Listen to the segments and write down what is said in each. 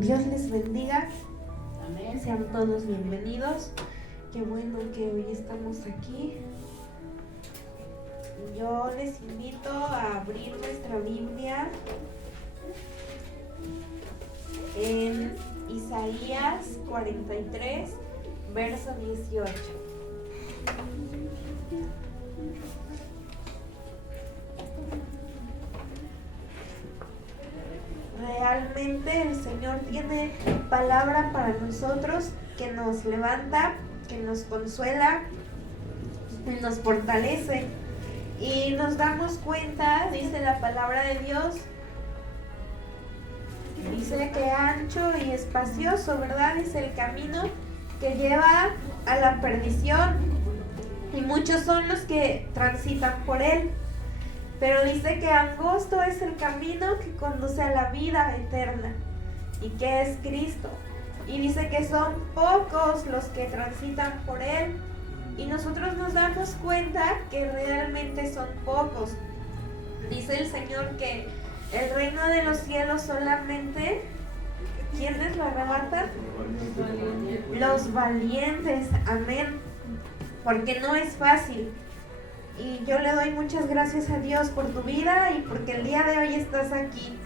Dios les bendiga. Amén. Sean todos bienvenidos. Qué bueno que hoy estamos aquí. Yo les invito a abrir nuestra Biblia en Isaías 43, verso 18. Realmente el Señor tiene palabra para nosotros que nos levanta, que nos consuela, que nos fortalece. Y nos damos cuenta, dice la palabra de Dios, dice que ancho y espacioso, ¿verdad? Es el camino que lleva a la perdición y muchos son los que transitan por él. Pero dice que angosto es el camino que conduce a la vida eterna y que es Cristo. Y dice que son pocos los que transitan por él. Y nosotros nos damos cuenta que realmente son pocos. Dice el Señor que el reino de los cielos solamente, ¿quiénes lo arrebatan? Los valientes, amén. Porque no es fácil. Y yo le doy muchas gracias a Dios por tu vida y porque el día de hoy estás aquí.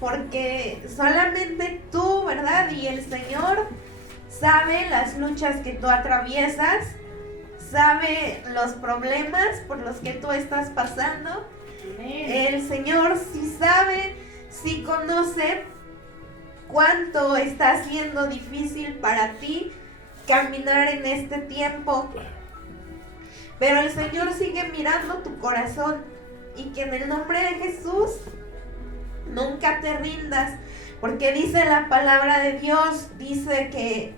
Porque solamente tú, ¿verdad? Y el Señor sabe las luchas que tú atraviesas, sabe los problemas por los que tú estás pasando. El Señor sí sabe, sí conoce cuánto está siendo difícil para ti caminar en este tiempo. Pero el Señor sigue mirando tu corazón y que en el nombre de Jesús nunca te rindas, porque dice la palabra de Dios, dice que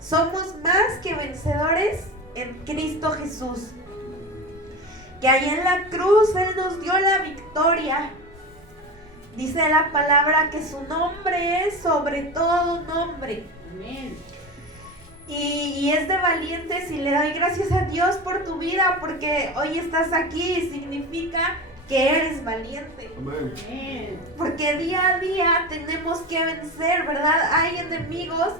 somos más que vencedores en Cristo Jesús, que ahí en la cruz Él nos dio la victoria. Dice la palabra que su nombre es sobre todo nombre. Amén. Y es de valientes y le doy gracias a Dios por tu vida, porque hoy estás aquí y significa que eres valiente. Amén. Porque día a día tenemos que vencer, ¿verdad? Hay enemigos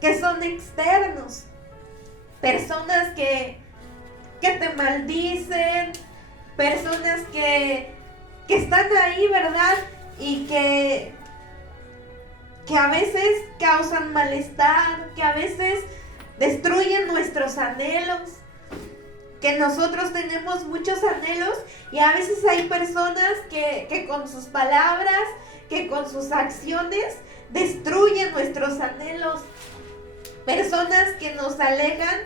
que son externos, personas que te maldicen, personas que están ahí, ¿verdad? Y que a veces causan malestar, que a veces destruyen nuestros anhelos, que nosotros tenemos muchos anhelos y a veces hay personas que con sus palabras, que con sus acciones destruyen nuestros anhelos, personas que nos alejan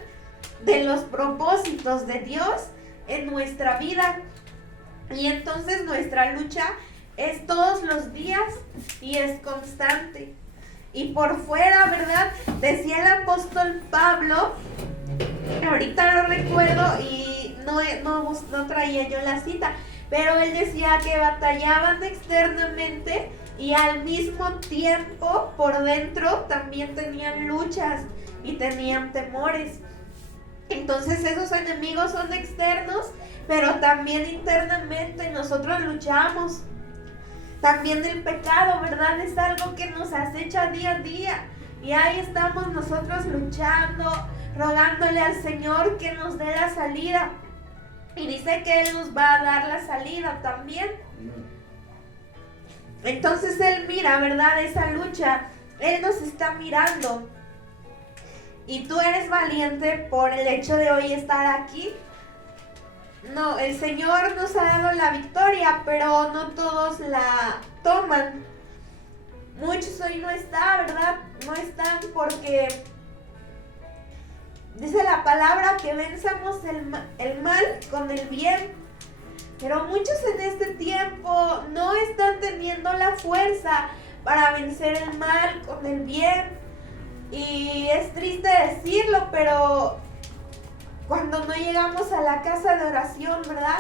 de los propósitos de Dios en nuestra vida. Y entonces nuestra lucha es todos los días y es constante. Y por fuera, ¿verdad? Decía el apóstol Pablo, ahorita lo recuerdo y no traía yo la cita, pero él decía que batallaban externamente y al mismo tiempo por dentro también tenían luchas y tenían temores. Entonces esos enemigos son externos, pero también internamente nosotros luchamos. También el pecado, ¿verdad? Es algo que nos acecha día a día. Y ahí estamos nosotros luchando, rogándole al Señor que nos dé la salida. Y dice que Él nos va a dar la salida también. Entonces Él mira, ¿verdad? Esa lucha. Él nos está mirando. Y tú eres valiente por el hecho de hoy estar aquí. No, el Señor nos ha dado la victoria, pero no todos la toman. Muchos hoy no están, ¿verdad? No están porque dice la palabra que venzamos el mal con el bien. Pero muchos en este tiempo no están teniendo la fuerza para vencer el mal con el bien. Y es triste decirlo, pero cuando no llegamos a la casa de oración, ¿verdad?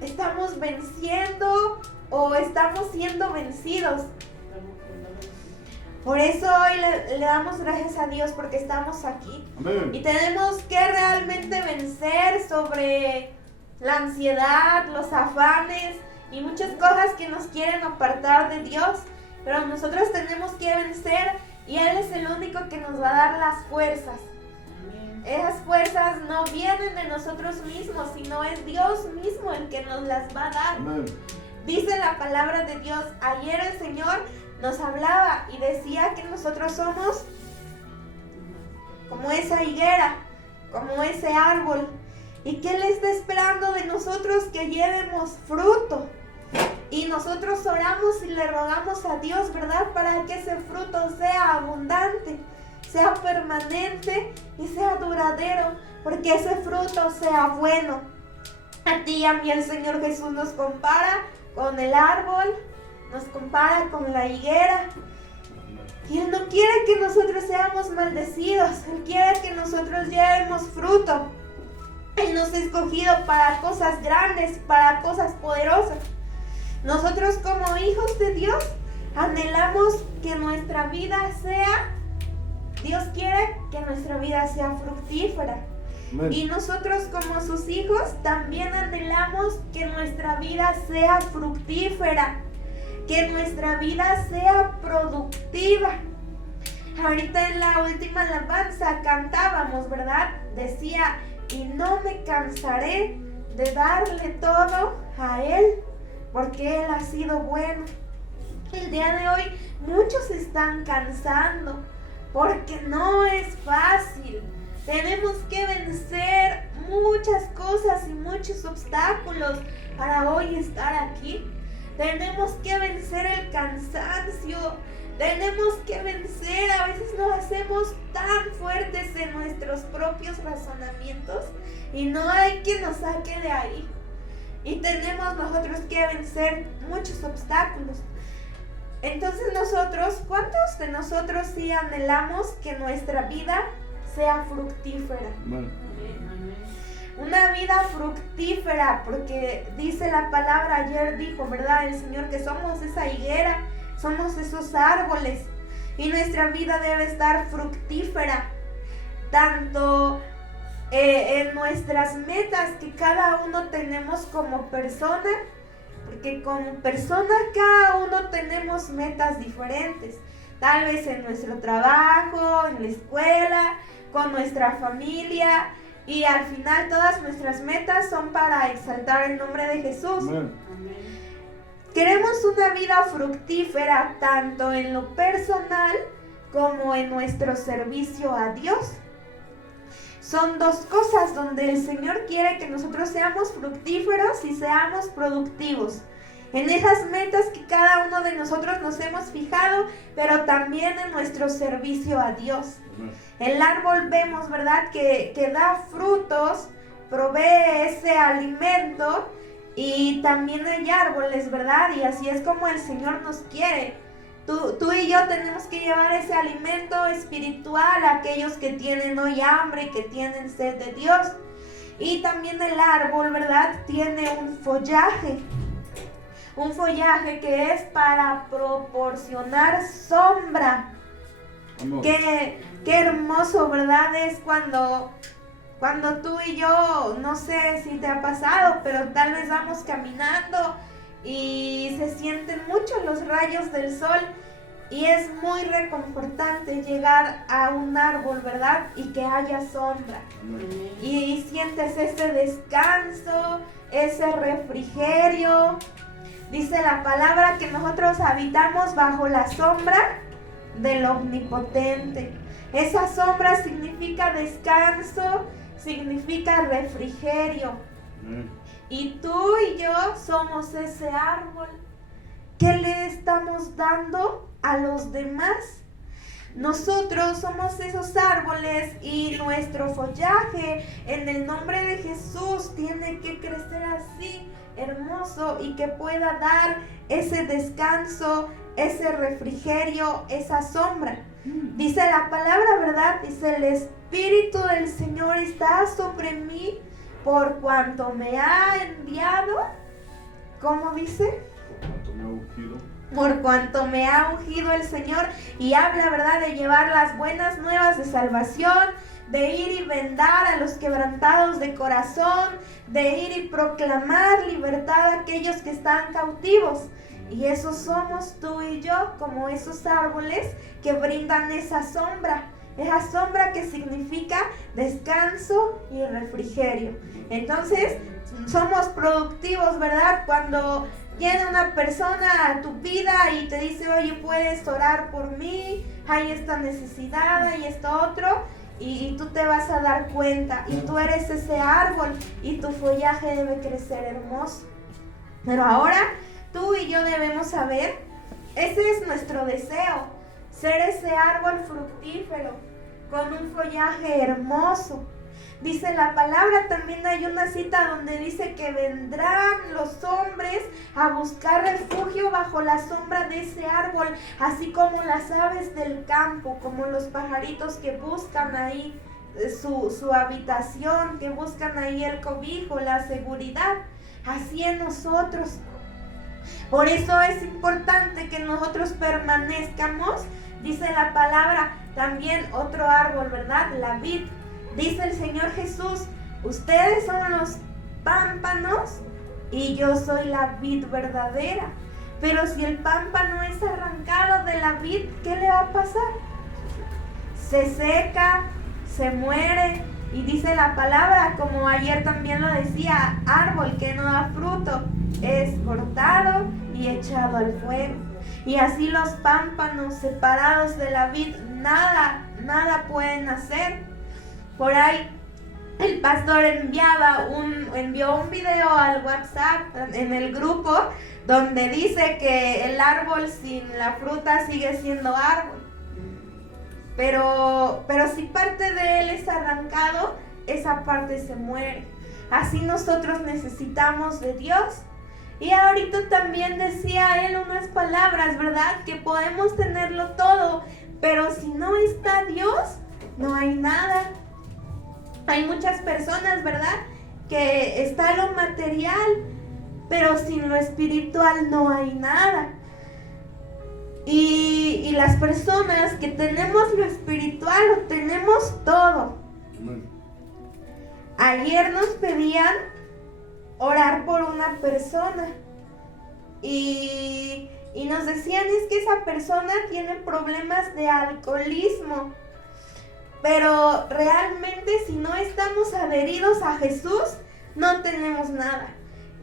Estamos venciendo o estamos siendo vencidos. Por eso hoy le damos gracias a Dios porque estamos aquí. Amén. Y tenemos que realmente vencer sobre la ansiedad, los afanes y muchas cosas que nos quieren apartar de Dios. pero nosotros tenemos que vencer y Él es el único que nos va a dar las fuerzas. Esas fuerzas no vienen de nosotros mismos, sino es Dios mismo el que nos las va a dar. Amén. Dice la palabra de Dios, ayer el Señor nos hablaba y decía que nosotros somos como esa higuera, como ese árbol, y que Él está esperando de nosotros que llevemos fruto. Y nosotros oramos y le rogamos a Dios, ¿verdad? Para que ese fruto sea abundante, sea permanente y sea duradero, porque ese fruto sea bueno. A ti y a mí el Señor Jesús nos compara con el árbol, nos compara con la higuera. Y Él no quiere que nosotros seamos maldecidos, Él quiere que nosotros llevemos fruto. Él nos ha escogido para cosas grandes, para cosas poderosas. Nosotros como hijos de Dios anhelamos que nuestra vida sea, Dios quiere que nuestra vida sea fructífera. Amén. Y nosotros como sus hijos también anhelamos que nuestra vida sea fructífera, que nuestra vida sea productiva. Ahorita en la última alabanza cantábamos, ¿verdad? Decía, y no me cansaré de darle todo a Él, porque Él ha sido bueno. El día de hoy muchos se están cansando, porque no es fácil. Tenemos que vencer muchas cosas y muchos obstáculos para hoy estar aquí. Tenemos que vencer el cansancio. Tenemos que vencer, a veces nos hacemos tan fuertes en nuestros propios razonamientos y no hay quien nos saque de ahí. Y tenemos nosotros que vencer muchos obstáculos. Entonces nosotros, ¿cuántos de nosotros sí anhelamos que nuestra vida sea fructífera? Amén. Una vida fructífera, porque dice la palabra, ayer dijo, ¿verdad? El Señor que somos esa higuera, somos esos árboles y nuestra vida debe estar fructífera, tanto en nuestras metas que cada uno tenemos como persona, porque como persona cada uno tenemos metas diferentes, tal vez en nuestro trabajo, en la escuela, con nuestra familia, y al final todas nuestras metas son para exaltar el nombre de Jesús. Amén. Queremos una vida fructífera tanto en lo personal como en nuestro servicio a Dios. Son dos cosas donde el Señor quiere que nosotros seamos fructíferos y seamos productivos. En esas metas que cada uno de nosotros nos hemos fijado, pero también en nuestro servicio a Dios. El árbol vemos, ¿verdad? Que da frutos, provee ese alimento. Y también hay árboles, ¿verdad? Y así es como el Señor nos quiere. Tú y yo tenemos que llevar ese alimento espiritual a aquellos que tienen hoy hambre, que tienen sed de Dios. Y también el árbol, ¿verdad? Tiene un follaje. Un follaje que es para proporcionar sombra. Qué hermoso, ¿verdad? Es cuando tú y yo, no sé si te ha pasado, pero tal vez vamos caminando y se sienten mucho los rayos del sol y es muy reconfortante llegar a un árbol, ¿verdad? Y que haya sombra. Y sientes ese descanso, ese refrigerio. Dice la palabra que nosotros habitamos bajo la sombra del Omnipotente. Esa sombra significa descanso, significa refrigerio. Y tú y yo somos ese árbol. ¿Qué le estamos dando a los demás? Nosotros somos esos árboles y nuestro follaje en el nombre de Jesús tiene que crecer así, hermoso, y que pueda dar ese descanso, ese refrigerio, esa sombra. Dice la palabra, ¿verdad? Dice, el Espíritu del Señor está sobre mí por cuanto me ha enviado. ¿Cómo dice? Por cuanto me ha ungido el Señor, y habla, ¿verdad?, de llevar las buenas nuevas de salvación, de ir y vendar a los quebrantados de corazón, de ir y proclamar libertad a aquellos que están cautivos. Y eso somos tú y yo, como esos árboles que brindan esa sombra que significa descanso y refrigerio. Entonces, somos productivos, ¿verdad? Cuando viene una persona a tu vida y te dice, oye, puedes orar por mí, hay esta necesidad, hay esto otro, y tú te vas a dar cuenta, y tú eres ese árbol, y tu follaje debe crecer hermoso. Pero ahora, tú y yo debemos saber, ese es nuestro deseo, ser ese árbol fructífero, con un follaje hermoso. Dice la palabra, también hay una cita donde dice que vendrán los hombres a buscar refugio bajo la sombra de ese árbol, así como las aves del campo, como los pajaritos que buscan ahí su habitación, que buscan ahí el cobijo, la seguridad. Así en nosotros. Por eso es importante que nosotros permanezcamos. Dice la palabra, también otro árbol, ¿verdad? La vid. Dice el Señor Jesús, ustedes son los pámpanos y yo soy la vid verdadera. Pero si el pámpano es arrancado de la vid, ¿qué le va a pasar? Se seca, se muere. Y dice la palabra, como ayer también lo decía, árbol que no da fruto es cortado y echado al fuego. Y así los pámpanos separados de la vid nada pueden hacer. Por ahí el pastor envió un video al WhatsApp en el grupo donde dice que el árbol sin la fruta sigue siendo árbol. Pero si parte de él es arrancado, esa parte se muere. Así nosotros necesitamos de Dios. Y ahorita también decía él unas palabras, ¿verdad? Que podemos tenerlo todo, pero si no está Dios, no hay nada. Hay muchas personas, ¿verdad? Que está lo material, pero sin lo espiritual no hay nada. Y las personas que tenemos lo espiritual, lo tenemos todo. Ayer nos pedían orar por una persona y nos decían, es que esa persona tiene problemas de alcoholismo. Pero realmente si no estamos adheridos a Jesús, no tenemos nada.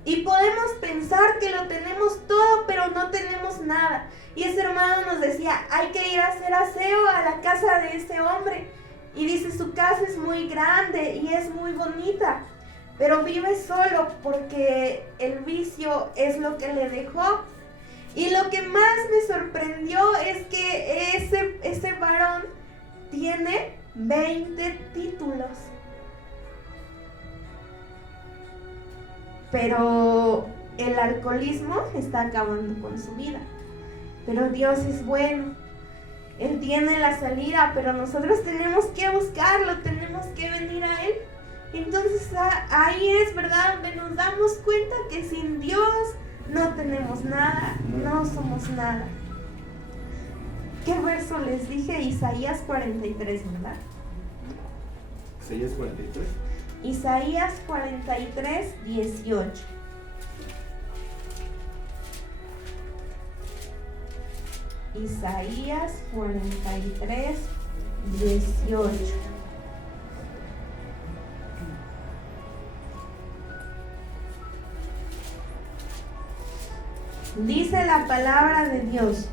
Y podemos pensar que lo tenemos todo, pero no tenemos nada. Y ese hermano nos decía, hay que ir a hacer aseo a la casa de ese hombre. Y dice, su casa es muy grande y es muy bonita, pero vive solo porque el vicio es lo que le dejó. Y lo que más me sorprendió es que ese varón tiene 20 títulos. Pero el alcoholismo está acabando con su vida. Pero Dios es bueno. Él tiene la salida, pero nosotros tenemos que buscarlo, tenemos que venir a Él. Entonces ahí es, ¿verdad?, donde nos damos cuenta que sin Dios no tenemos nada, no somos nada. ¿Qué verso les dije? Isaías 43, ¿verdad? Isaías 43. Isaías 43, 18. Isaías 43, 18. Dice la palabra de Dios: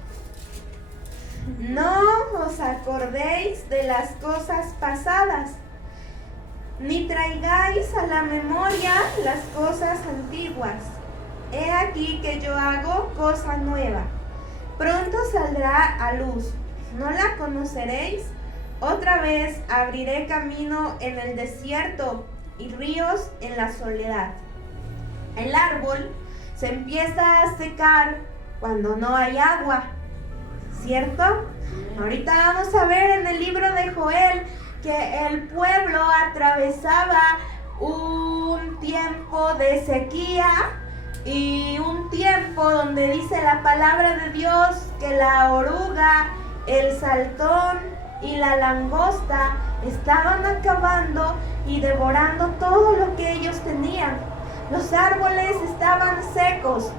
no os acordéis de las cosas pasadas, ni traigáis a la memoria las cosas antiguas. He aquí que yo hago cosa nueva. Pronto saldrá a luz. ¿No la conoceréis? Otra vez abriré camino en el desierto y ríos en la soledad. El árbol se empieza a secar cuando no hay agua, ¿cierto? Ahorita vamos a ver en el libro de Joel que el pueblo atravesaba un tiempo de sequía y un tiempo donde dice la palabra de Dios que la oruga, el saltón y la langosta estaban acabando y devorando todo lo que ellos tenían. Los árboles estaban secos.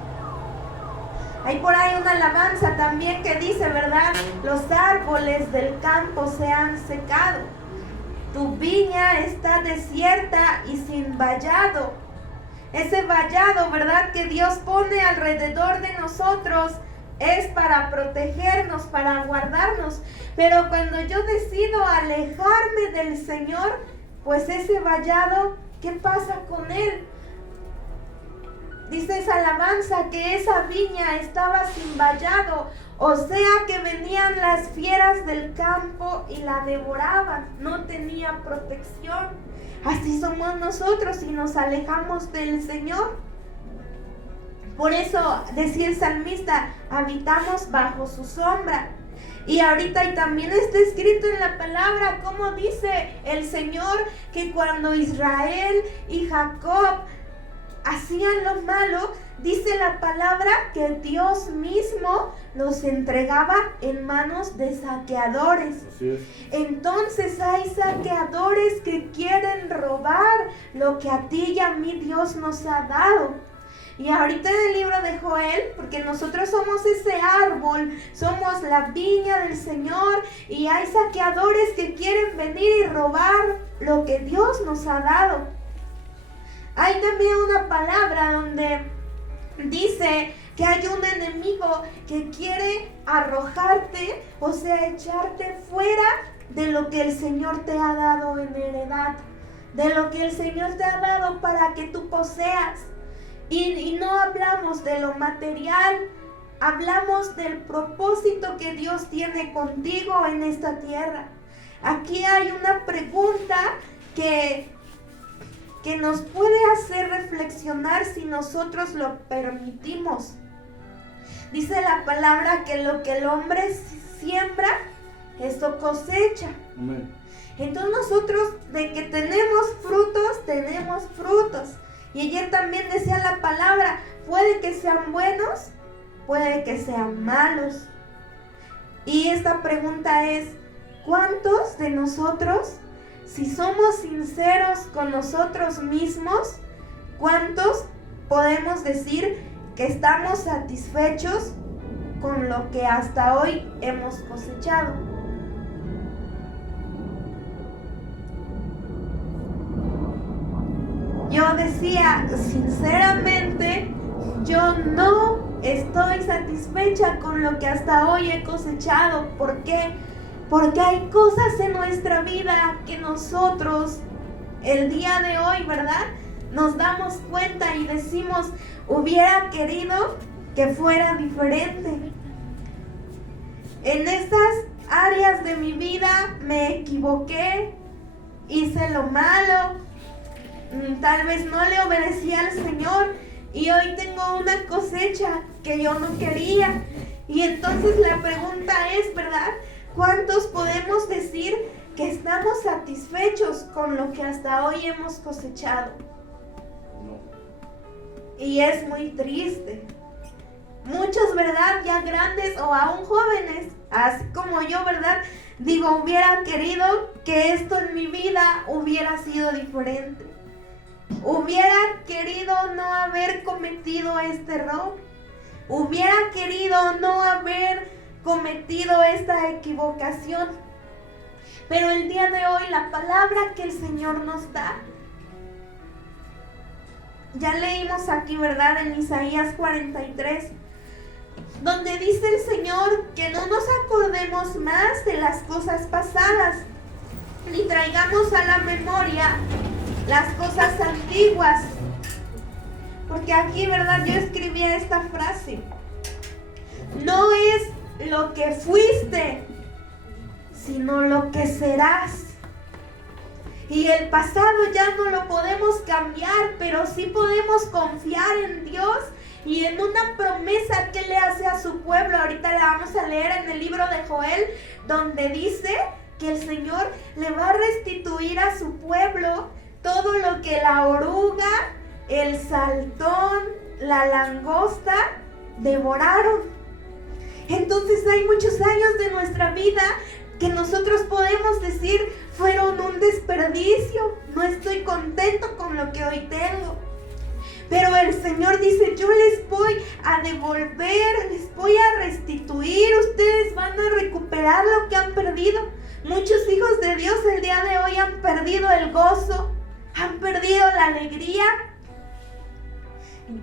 Hay por ahí una alabanza también que dice, ¿verdad? Los árboles del campo se han secado. Tu viña está desierta y sin vallado. Ese vallado, ¿verdad?, que Dios pone alrededor de nosotros es para protegernos, para guardarnos. Pero cuando yo decido alejarme del Señor, pues ese vallado, ¿qué pasa con él? Dice esa alabanza que esa viña estaba sin vallado, o sea que venían las fieras del campo y la devoraban, no tenía protección. Así somos nosotros si nos alejamos del Señor. Por eso decía el salmista, habitamos bajo su sombra. Y ahorita y también está escrito en la palabra, como dice el Señor, que cuando Israel y Jacob hacían lo malo, dice la palabra que Dios mismo los entregaba en manos de saqueadores. Así es. Entonces hay saqueadores que quieren robar lo que a ti y a mí Dios nos ha dado. Y ahorita en el libro de Joel, porque nosotros somos ese árbol, somos la viña del Señor, y hay saqueadores que quieren venir y robar lo que Dios nos ha dado. Hay también una palabra donde dice que hay un enemigo que quiere arrojarte, o sea, echarte fuera de lo que el Señor te ha dado en heredad, de lo que el Señor te ha dado para que tú poseas. Y no hablamos de lo material, hablamos del propósito que Dios tiene contigo en esta tierra. Aquí hay una pregunta que nos puede hacer reflexionar si nosotros lo permitimos. Dice la palabra que lo que el hombre siembra, eso cosecha. Amén. Entonces nosotros de que tenemos frutos. Y ayer también decía la palabra, puede que sean buenos, puede que sean malos. Y esta pregunta es, ¿cuántos de nosotros, si somos sinceros con nosotros mismos, cuántos podemos decir que estamos satisfechos con lo que hasta hoy hemos cosechado? Yo decía, sinceramente, yo no estoy satisfecha con lo que hasta hoy he cosechado. ¿Por qué? Porque hay cosas en nuestra vida que nosotros, el día de hoy, ¿verdad?, nos damos cuenta y decimos, hubiera querido que fuera diferente. En estas áreas de mi vida me equivoqué, hice lo malo, tal vez no le obedecí al Señor y hoy tengo una cosecha que yo no quería. Y entonces la pregunta es, ¿verdad?, ¿cuántos podemos decir que estamos satisfechos con lo que hasta hoy hemos cosechado? No. Y es muy triste. Muchos, ¿verdad?, ya grandes o aún jóvenes, así como yo, ¿verdad?, digo, hubiera querido que esto en mi vida hubiera sido diferente. Hubiera querido no haber cometido este error. Hubiera querido no haber cometido esta equivocación. Pero el día de hoy la palabra que el Señor nos da, ya leímos aquí, ¿verdad?, en Isaías 43, donde dice el Señor que no nos acordemos más de las cosas pasadas, ni traigamos a la memoria las cosas antiguas. Porque aquí, ¿verdad?, yo escribía esta frase: no es lo que fuiste, sino lo que serás. Y el pasado ya no lo podemos cambiar, pero sí podemos confiar en Dios y en una promesa que le hace a su pueblo. Ahorita la vamos a leer en el libro de Joel, donde dice que el Señor le va a restituir a su pueblo todo lo que la oruga, el saltón, la langosta devoraron. Entonces hay muchos años de nuestra vida que nosotros podemos decir fueron un desperdicio, no estoy contento con lo que hoy tengo. Pero el Señor dice, yo les voy a devolver, les voy a restituir, ustedes van a recuperar lo que han perdido. Muchos hijos de Dios el día de hoy han perdido el gozo, han perdido la alegría.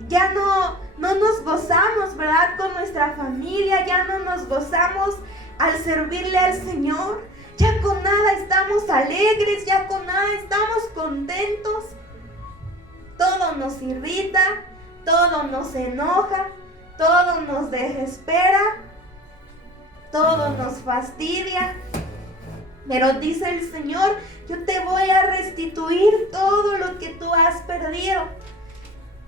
Ya no nos gozamos, ¿verdad? Con nuestra familia, ya no nos gozamos al servirle al Señor. Ya con nada estamos alegres, ya con nada estamos contentos. Todo nos irrita, todo nos enoja, todo nos desespera, todo nos fastidia. Pero dice el Señor, yo te voy a restituir todo lo que tú has perdido.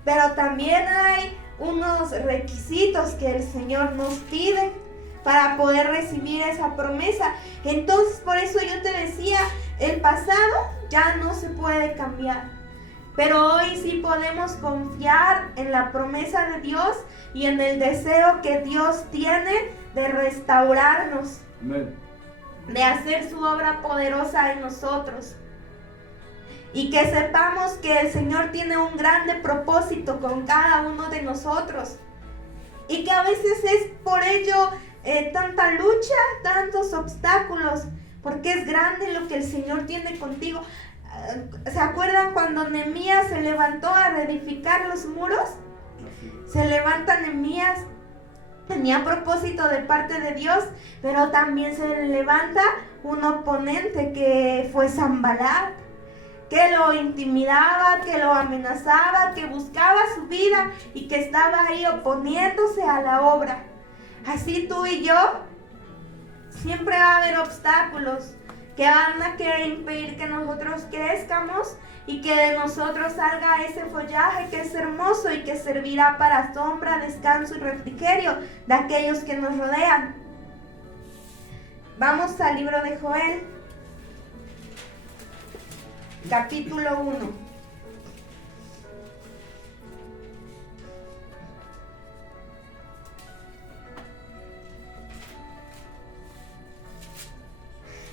Pero también hay unos requisitos que el Señor nos pide para poder recibir esa promesa. Entonces, por eso yo te decía, el pasado ya no se puede cambiar. Pero hoy sí podemos confiar en la promesa de Dios y en el deseo que Dios tiene de restaurarnos. Amén. De hacer su obra poderosa en nosotros. Y que sepamos que el Señor tiene un grande propósito con cada uno de nosotros. Y que a veces es por ello tanta lucha, tantos obstáculos, porque es grande lo que el Señor tiene contigo. ¿Se acuerdan cuando Nehemías se levantó a reedificar los muros? Se levanta Nehemías, tenía propósito de parte de Dios, pero también se levanta un oponente que fue Sanbalat, que lo intimidaba, que lo amenazaba, que buscaba su vida y que estaba ahí oponiéndose a la obra. Así tú y yo, siempre va a haber obstáculos que van a querer impedir que nosotros crezcamos y que de nosotros salga ese follaje que es hermoso y que servirá para sombra, descanso y refrigerio de aquellos que nos rodean. Vamos al libro de Joel, capítulo 1.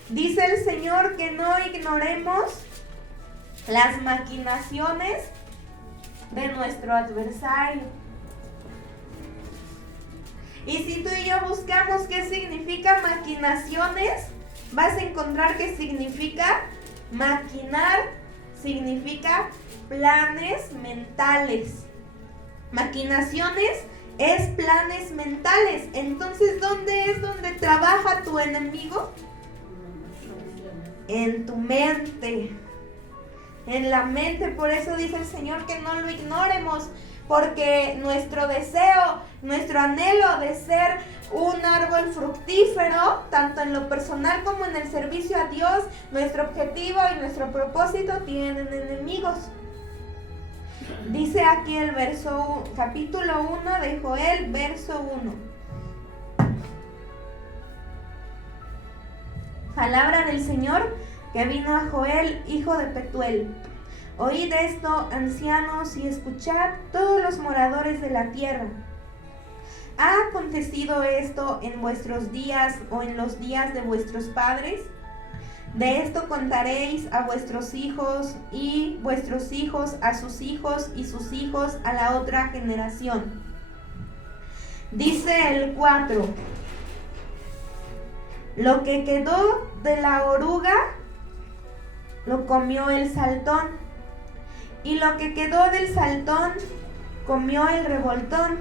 Dice el Señor que no ignoremos las maquinaciones de nuestro adversario. Y si tú y yo buscamos qué significa maquinaciones, vas a encontrar que significa maquinar, significa planes mentales. Maquinaciones es planes mentales. Entonces, ¿dónde es donde trabaja tu enemigo? En tu mente, en la mente. Por eso dice el Señor que no lo ignoremos, porque nuestro deseo, nuestro anhelo de ser un árbol fructífero, tanto en lo personal como en el servicio a Dios, nuestro objetivo y nuestro propósito tienen enemigos. Dice aquí el capítulo 1 de Joel, verso 1. Palabra del Señor que vino a Joel, hijo de Petuel. Oíd esto, ancianos, y escuchad todos los moradores de la tierra. ¿Ha acontecido esto en vuestros días o en los días de vuestros padres? De esto contaréis a vuestros hijos y vuestros hijos a sus hijos y sus hijos a la otra generación. Dice el 4. Lo que quedó de la oruga lo comió el saltón, y lo que quedó del saltón comió el revoltón,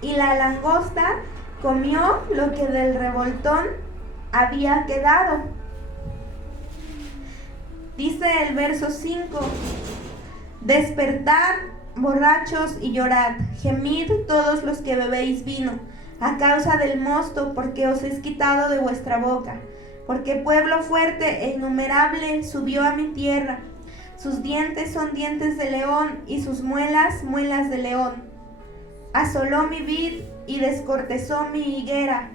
y la langosta comió lo que del revoltón había quedado. Dice el verso 5: despertad, borrachos, y llorad, gemid todos los que bebéis vino, a causa del mosto, porque os es quitado de vuestra boca. Porque pueblo fuerte e innumerable subió a mi tierra. Sus dientes son dientes de león, y sus muelas, muelas de león. Asoló mi vid y descortezó mi higuera.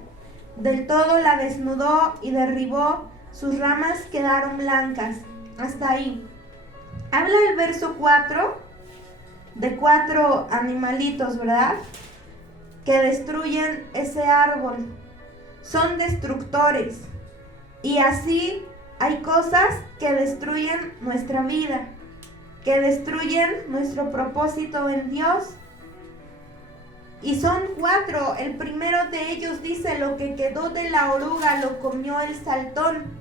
Del todo la desnudó y derribó, sus ramas quedaron blancas. Hasta ahí. Habla el verso 4 de 4 animalitos, ¿verdad? Que destruyen ese árbol. Son destructores. Y así hay cosas que destruyen nuestra vida, que destruyen nuestro propósito en Dios. Y son 4. El primero de ellos dice: lo que quedó de la oruga lo comió el saltón.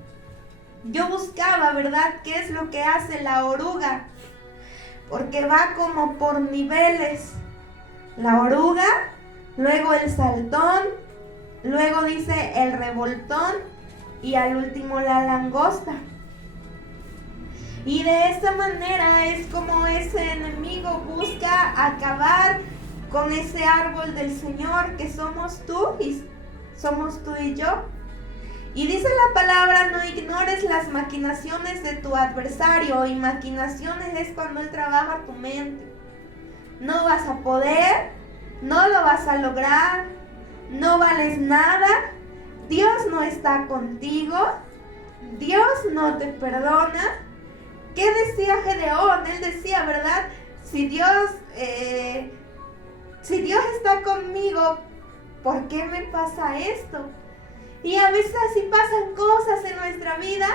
Yo buscaba, ¿verdad?, qué es lo que hace la oruga, porque va como por niveles. La oruga, luego el saltón, luego dice el revoltón y al último la langosta. Y de esta manera es como ese enemigo busca acabar con ese árbol del Señor que somos tú y yo. Y dice la palabra: no ignores las maquinaciones de tu adversario. Y maquinaciones es cuando él trabaja tu mente. No vas a poder, no lo vas a lograr, no vales nada, Dios no está contigo, Dios no te perdona. ¿Qué decía Gedeón? Él decía, ¿verdad? Si Dios está conmigo, ¿por qué me pasa esto? Y a veces así pasan cosas en nuestra vida,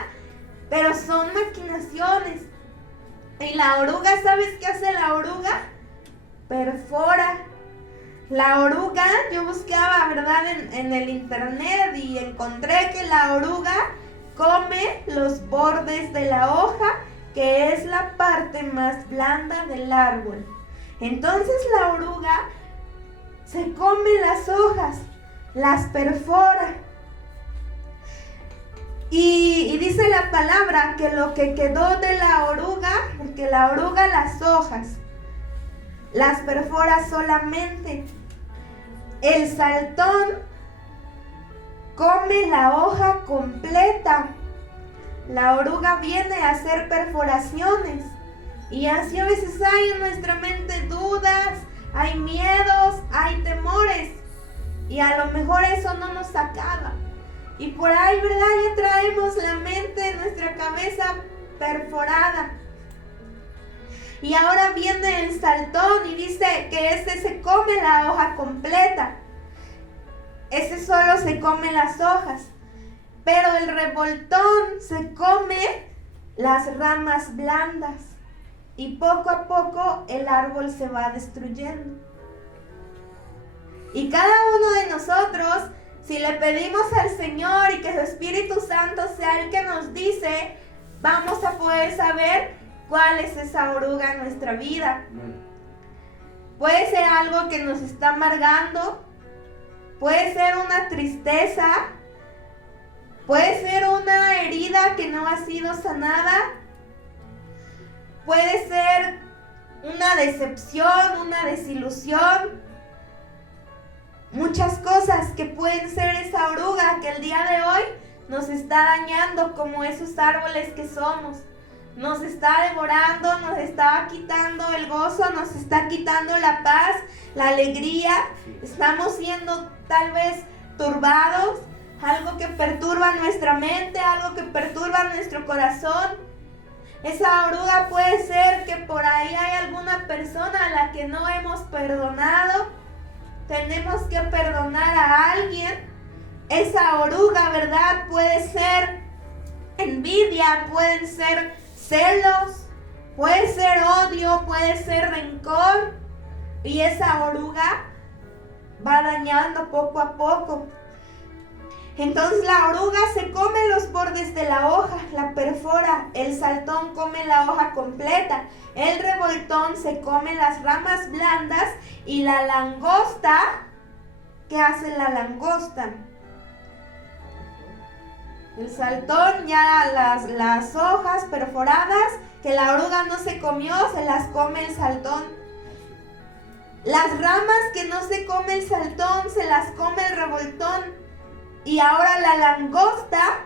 pero son maquinaciones. Y la oruga, ¿sabes qué hace la oruga? Perfora. La oruga, yo buscaba, ¿verdad?, en el internet y encontré que la oruga come los bordes de la hoja, que es la parte más blanda del árbol. Entonces la oruga se come las hojas, las perfora. Y dice la palabra que lo que quedó de la oruga, porque la oruga las hojas las perfora solamente. El saltón come la hoja completa. La oruga viene a hacer perforaciones. Y así a veces hay en nuestra mente dudas, hay miedos, hay temores. Y a lo mejor eso no nos acaba. Y por ahí, ¿verdad?, ya traemos la mente, nuestra cabeza perforada. Y ahora viene el saltón y dice que ese se come la hoja completa. Ese solo se come las hojas. Pero el revoltón se come las ramas blandas. Y poco a poco el árbol se va destruyendo. Y cada uno de nosotros, si le pedimos al Señor y que su Espíritu Santo sea el que nos dice, vamos a poder saber cuál es esa oruga en nuestra vida. Puede ser algo que nos está amargando, puede ser una tristeza, puede ser una herida que no ha sido sanada, puede ser una decepción, una desilusión. Muchas cosas que pueden ser esa oruga que el día de hoy nos está dañando como esos árboles que somos. Nos está devorando, nos está quitando el gozo, nos está quitando la paz, la alegría. Estamos siendo tal vez turbados, algo que perturba nuestra mente, algo que perturba nuestro corazón. Esa oruga puede ser que por ahí hay alguna persona a la que no hemos perdonado. Tenemos que perdonar a alguien. Esa oruga, ¿verdad?, puede ser envidia, pueden ser celos, puede ser odio, puede ser rencor. Y esa oruga va dañando poco a poco. Entonces la oruga se come los bordes de la hoja, la perfora. El saltón come la hoja completa. El revoltón se come las ramas blandas. Y la langosta, ¿qué hace la langosta? El saltón, ya las hojas perforadas que la oruga no se comió, se las come el saltón. Las ramas que no se come el saltón, se las come el revoltón. Y ahora la langosta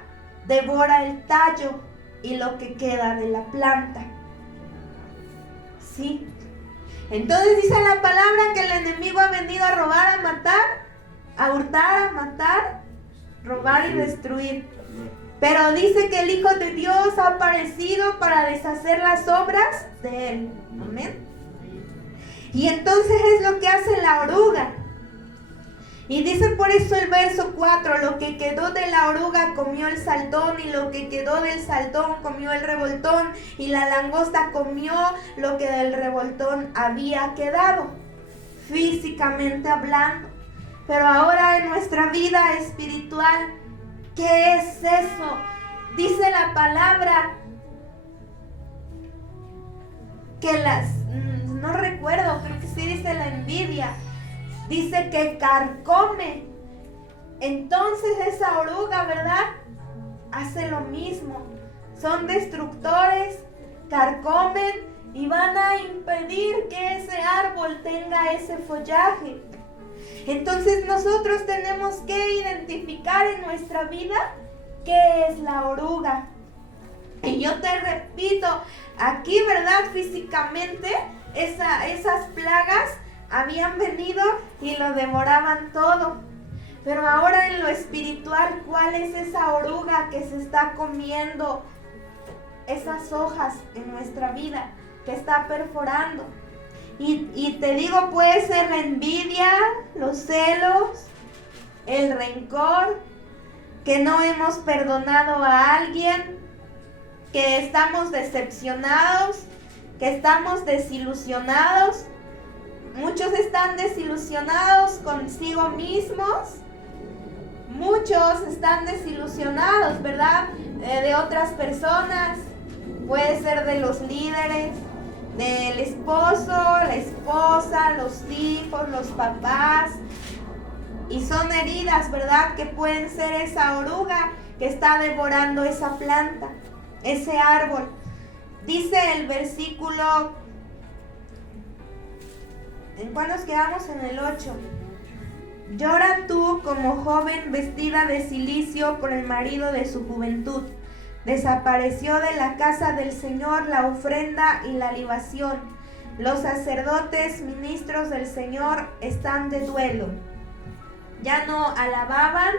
devora el tallo y lo que queda de la planta. ¿Sí? Entonces dice la palabra que el enemigo ha venido a robar, a matar, a hurtar, a matar, robar y destruir. Pero dice que el Hijo de Dios ha aparecido para deshacer las obras de él. Amén. Y entonces es lo que hace la oruga. Y dice por eso el verso 4, lo que quedó de la oruga comió el saltón, y lo que quedó del saltón comió el revoltón, y la langosta comió lo que del revoltón había quedado. físicamente hablando. Pero ahora en nuestra vida espiritual, ¿qué es eso? Dice la palabra que no recuerdo, creo que sí dice la envidia, dice que carcome. Entonces esa oruga, ¿verdad? Hace lo mismo. Son destructores, carcomen y van a impedir que ese árbol tenga ese follaje. Entonces nosotros tenemos que identificar en nuestra vida qué es la oruga. Y yo te repito, aquí, ¿verdad? Físicamente, esas plagas habían venido y lo devoraban todo. Pero ahora en lo espiritual, ¿cuál es esa oruga que se está comiendo esas hojas en nuestra vida, que está perforando? Y te digo, puede ser la envidia, los celos, el rencor, que no hemos perdonado a alguien, que estamos decepcionados, que estamos desilusionados. Muchos están desilusionados consigo mismos. Muchos están desilusionados, ¿verdad? De otras personas. Puede ser de los líderes, del esposo, la esposa, los hijos, los papás. Y son heridas, ¿verdad? Que pueden ser esa oruga que está devorando esa planta, ese árbol. Dice el versículo, ¿en cuál nos quedamos? En el 8. Llora tú como joven vestida de cilicio por el marido de su juventud. Desapareció de la casa del Señor la ofrenda y la libación. Los sacerdotes, ministros del Señor, están de duelo. Ya no alababan,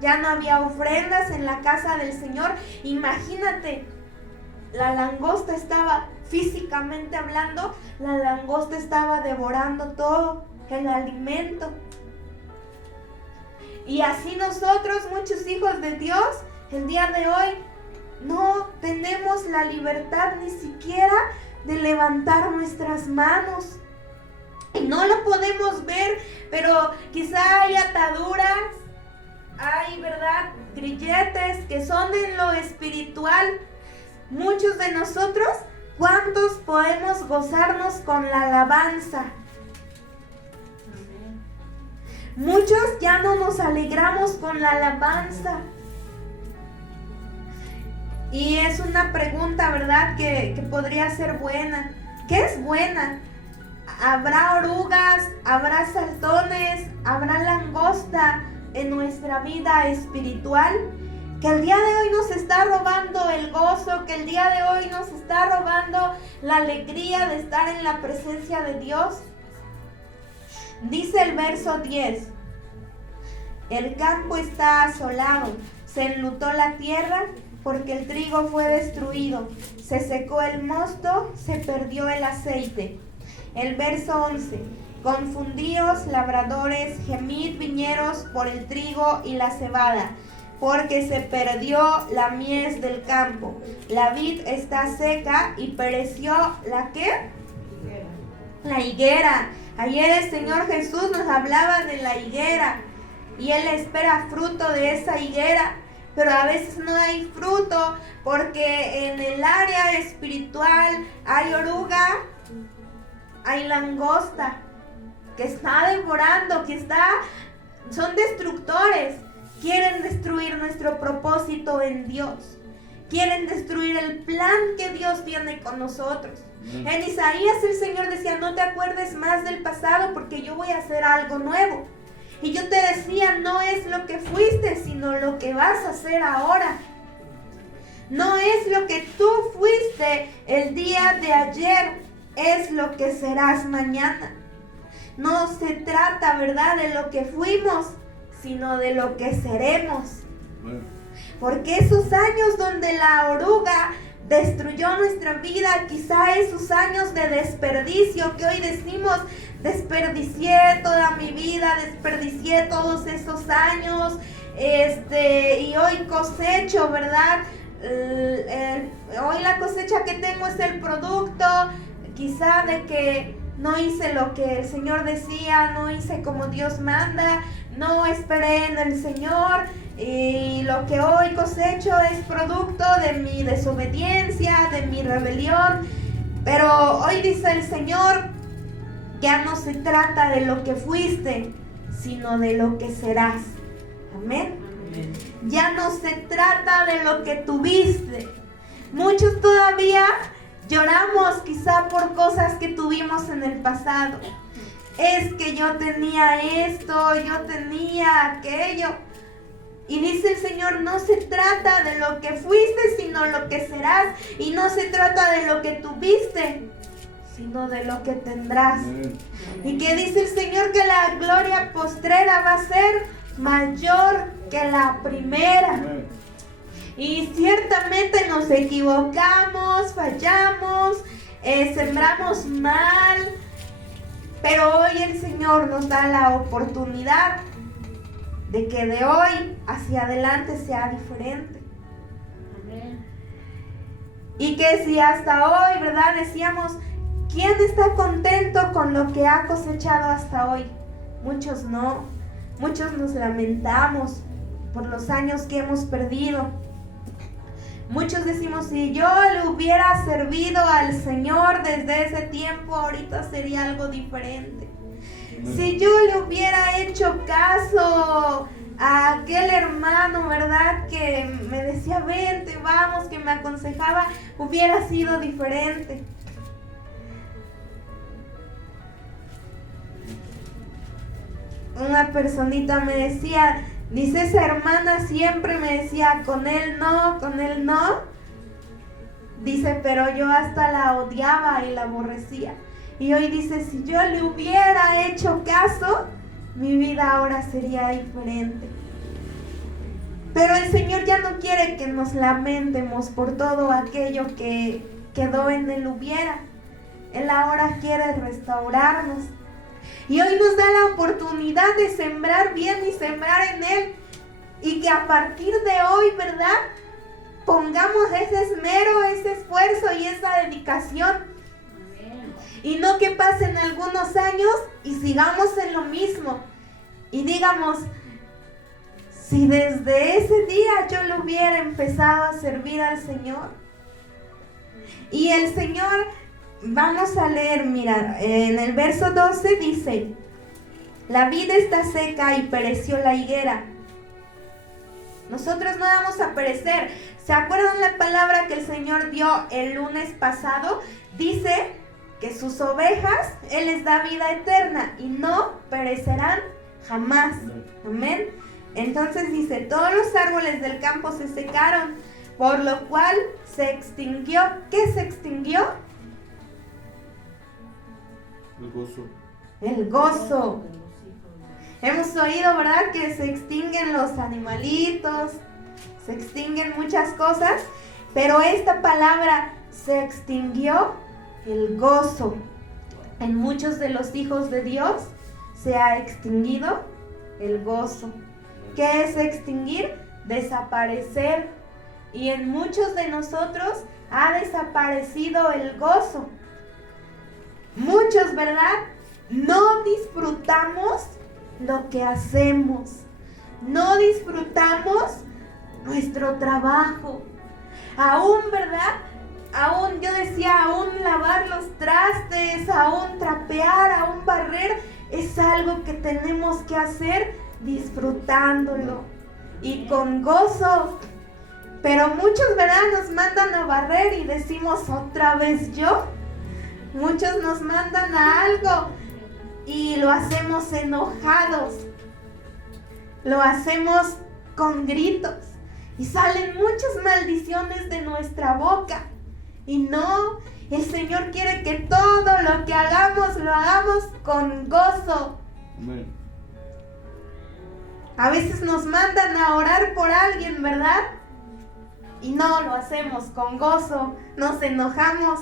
ya no había ofrendas en la casa del Señor. Imagínate, la langosta estaba, físicamente hablando, la langosta estaba devorando todo el alimento. Y así nosotros, muchos hijos de Dios, el día de hoy, no tenemos la libertad ni siquiera de levantar nuestras manos. Y no lo podemos ver, pero quizá hay ataduras, hay, ¿verdad?, grilletes que son en lo espiritual. Muchos de nosotros, ¿cuántos podemos gozarnos con la alabanza? Muchos ya no nos alegramos con la alabanza. Y es una pregunta, ¿verdad?, que podría ser buena. ¿Qué es buena? ¿Habrá orugas? ¿Habrá saltones? ¿Habrá langosta en nuestra vida espiritual? Que el día de hoy nos está robando el gozo, que el día de hoy nos está robando la alegría de estar en la presencia de Dios. Dice el verso 10: el campo está asolado, se enlutó la tierra, porque el trigo fue destruido, se secó el mosto, se perdió el aceite. El verso 11: confundíos labradores, gemid viñeros por el trigo y la cebada, porque se perdió la mies del campo. La vid está seca y pereció ¿la qué? La higuera. Ayer el Señor Jesús nos hablaba de la higuera y Él espera fruto de esa higuera. Pero a veces no hay fruto porque en el área espiritual hay oruga, hay langosta que está devorando, son destructores. Quieren destruir nuestro propósito en Dios. Quieren destruir el plan que Dios tiene con nosotros. En Isaías el Señor decía, no te acuerdes más del pasado porque yo voy a hacer algo nuevo. Y yo te decía, no es lo que fuiste, sino lo que vas a hacer ahora. No es lo que tú fuiste el día de ayer, es lo que serás mañana. No se trata, ¿verdad?, de lo que fuimos, sino de lo que seremos. Porque esos años donde la oruga destruyó nuestra vida, quizá esos años de desperdicio que hoy decimos, desperdicié toda mi vida, desperdicié todos esos años, y hoy cosecho, ¿verdad? Hoy la cosecha que tengo es el producto, quizá de que no hice lo que el Señor decía, no hice como Dios manda, no esperé en el Señor, y lo que hoy cosecho es producto de mi desobediencia, de mi rebelión. Pero hoy dice el Señor, ya no se trata de lo que fuiste, sino de lo que serás. Amén. Amén. Ya no se trata de lo que tuviste. Muchos todavía lloramos quizá por cosas que tuvimos en el pasado. Es que yo tenía esto, yo tenía aquello. Y dice el Señor, no se trata de lo que fuiste, sino lo que serás. Y no se trata de lo que tuviste, sino de lo que tendrás. Y que dice el Señor que la gloria postrera va a ser mayor que la primera. Y ciertamente nos equivocamos, fallamos, sembramos mal, pero hoy el Señor nos da la oportunidad de que de hoy hacia adelante sea diferente. Amén. Y que si hasta hoy, ¿verdad? Decíamos, ¿quién está contento con lo que ha cosechado hasta hoy? Muchos no, muchos nos lamentamos por los años que hemos perdido. Muchos decimos, si yo le hubiera servido al Señor desde ese tiempo, ahorita sería algo diferente. Si yo le hubiera hecho caso a aquel hermano, ¿verdad? Que me decía, vente, vamos, que me aconsejaba, hubiera sido diferente. Una personita me decía, dice, esa hermana siempre me decía, con él no, con él no. Dice, pero yo hasta la odiaba y la aborrecía. Y hoy dice, si yo le hubiera hecho caso, mi vida ahora sería diferente. Pero el Señor ya no quiere que nos lamentemos por todo aquello que quedó en el hubiera. Él ahora quiere restaurarnos. Y hoy nos da la oportunidad de sembrar bien y sembrar en Él. Y que a partir de hoy, ¿verdad? Pongamos ese esmero, ese esfuerzo y esa dedicación. Y no que pasen algunos años y sigamos en lo mismo. Y digamos, si desde ese día yo le hubiera empezado a servir al Señor. Y el Señor, vamos a leer, mira, en el verso 12 dice, la vid está seca y pereció la higuera. Nosotros no vamos a perecer. ¿Se acuerdan la palabra que el Señor dio el lunes pasado? Dice que sus ovejas, Él les da vida eterna y no perecerán jamás. Amén. Entonces dice, todos los árboles del campo se secaron, por lo cual se extinguió. ¿Qué se extinguió? El gozo. El gozo. Hemos oído, ¿verdad? Que se extinguen los animalitos, se extinguen muchas cosas, pero esta palabra, se extinguió el gozo. En muchos de los hijos de Dios se ha extinguido el gozo. ¿Qué es extinguir? Desaparecer. Y en muchos de nosotros ha desaparecido el gozo. Muchos, ¿verdad? No disfrutamos lo que hacemos. No disfrutamos nuestro trabajo. Aún, ¿verdad? Aún, yo decía, aún lavar los trastes, aún trapear, aún barrer, es algo que tenemos que hacer disfrutándolo y con gozo. Pero muchos, ¿verdad? Nos mandan a barrer y decimos, ¿otra vez yo? Muchos nos mandan a algo y lo hacemos enojados. Lo hacemos con gritos. Y salen muchas maldiciones de nuestra boca. Y no, el Señor quiere que todo lo que hagamos, lo hagamos con gozo. Amén. A veces nos mandan a orar por alguien, ¿verdad? Y no lo hacemos con gozo, nos enojamos.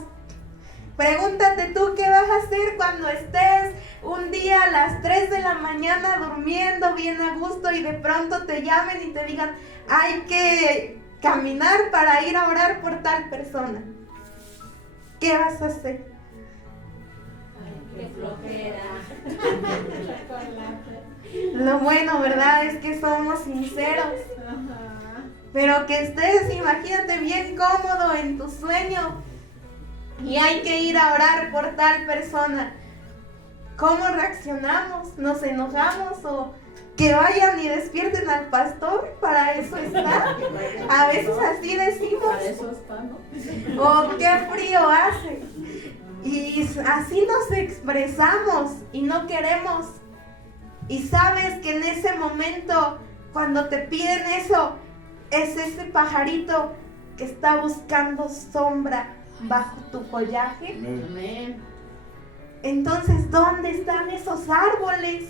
Pregúntate tú qué vas a hacer cuando estés un día a las 3 de la mañana durmiendo bien a gusto y de pronto te llamen y te digan, hay que caminar para ir a orar por tal persona. ¿Qué vas a hacer? Qué flojera. Lo bueno, ¿verdad? Es que somos sinceros. Pero que estés, imagínate, bien cómodo en tu sueño y hay que ir a orar por tal persona. ¿Cómo reaccionamos? ¿Nos enojamos o que vayan y despierten al pastor? Para eso está. A veces así decimos. Para eso está, ¿no? O qué frío hace. Y así nos expresamos y no queremos. Y sabes que en ese momento, cuando te piden eso, es ese pajarito que está buscando sombra bajo tu follaje. Amén. Entonces, ¿dónde están esos árboles?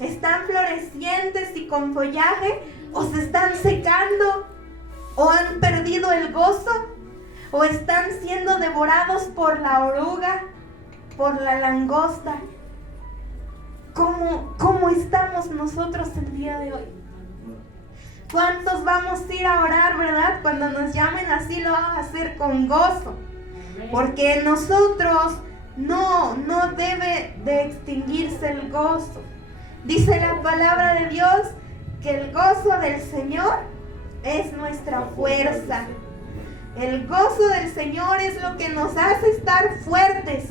¿Están florecientes y con follaje? ¿O se están secando? ¿O han perdido el gozo? ¿O están siendo devorados por la oruga? ¿Por la langosta? ¿Cómo estamos nosotros el día de hoy? ¿Cuántos vamos a ir a orar, verdad? Cuando nos llamen así lo vamos a hacer con gozo. Porque en nosotros no debe de extinguirse el gozo. Dice la palabra de Dios que el gozo del Señor es nuestra fuerza. El gozo del Señor es lo que nos hace estar fuertes.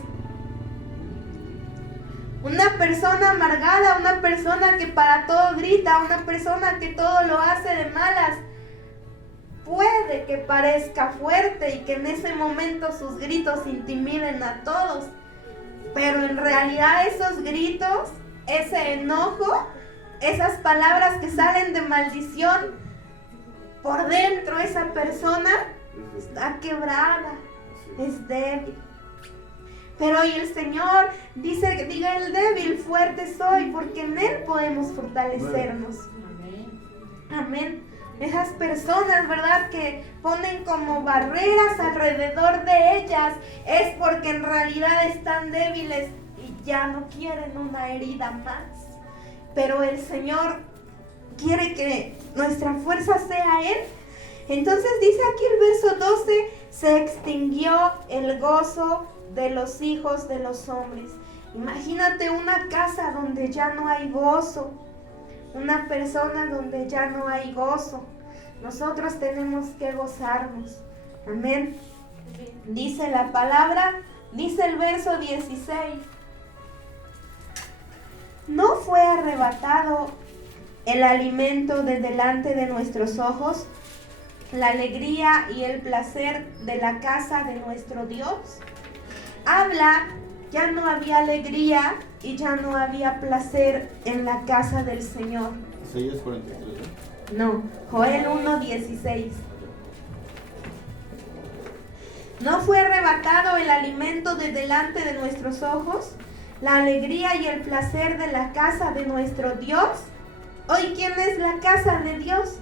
Una persona amargada, una persona que para todo grita, una persona que todo lo hace de malas, puede que parezca fuerte y que en ese momento sus gritos intimiden a todos. Pero en realidad esos gritos, ese enojo, esas palabras que salen de maldición, por dentro esa persona está quebrada, es débil. Pero hoy el Señor dice que diga el débil, fuerte soy, porque en Él podemos fortalecernos. Amén. Esas personas, ¿verdad?, que ponen como barreras alrededor de ellas, es porque en realidad están débiles y ya no quieren una herida más. Pero el Señor quiere que nuestra fuerza sea Él. Entonces dice aquí el verso 12, se extinguió el gozo de los hijos de los hombres. Imagínate una casa donde ya no hay gozo, una persona donde ya no hay gozo. Nosotros tenemos que gozarnos. Amén. Dice la palabra, dice el verso 16. ¿No fue arrebatado el alimento de delante de nuestros ojos, la alegría y el placer de la casa de nuestro Dios? Habla, ya no había alegría y ya no había placer en la casa del Señor. Isaías 43, No, Joel 1:16. ¿No fue arrebatado el alimento de delante de nuestros ojos, la alegría y el placer de la casa de nuestro Dios? Hoy, ¿quién es la casa de Dios?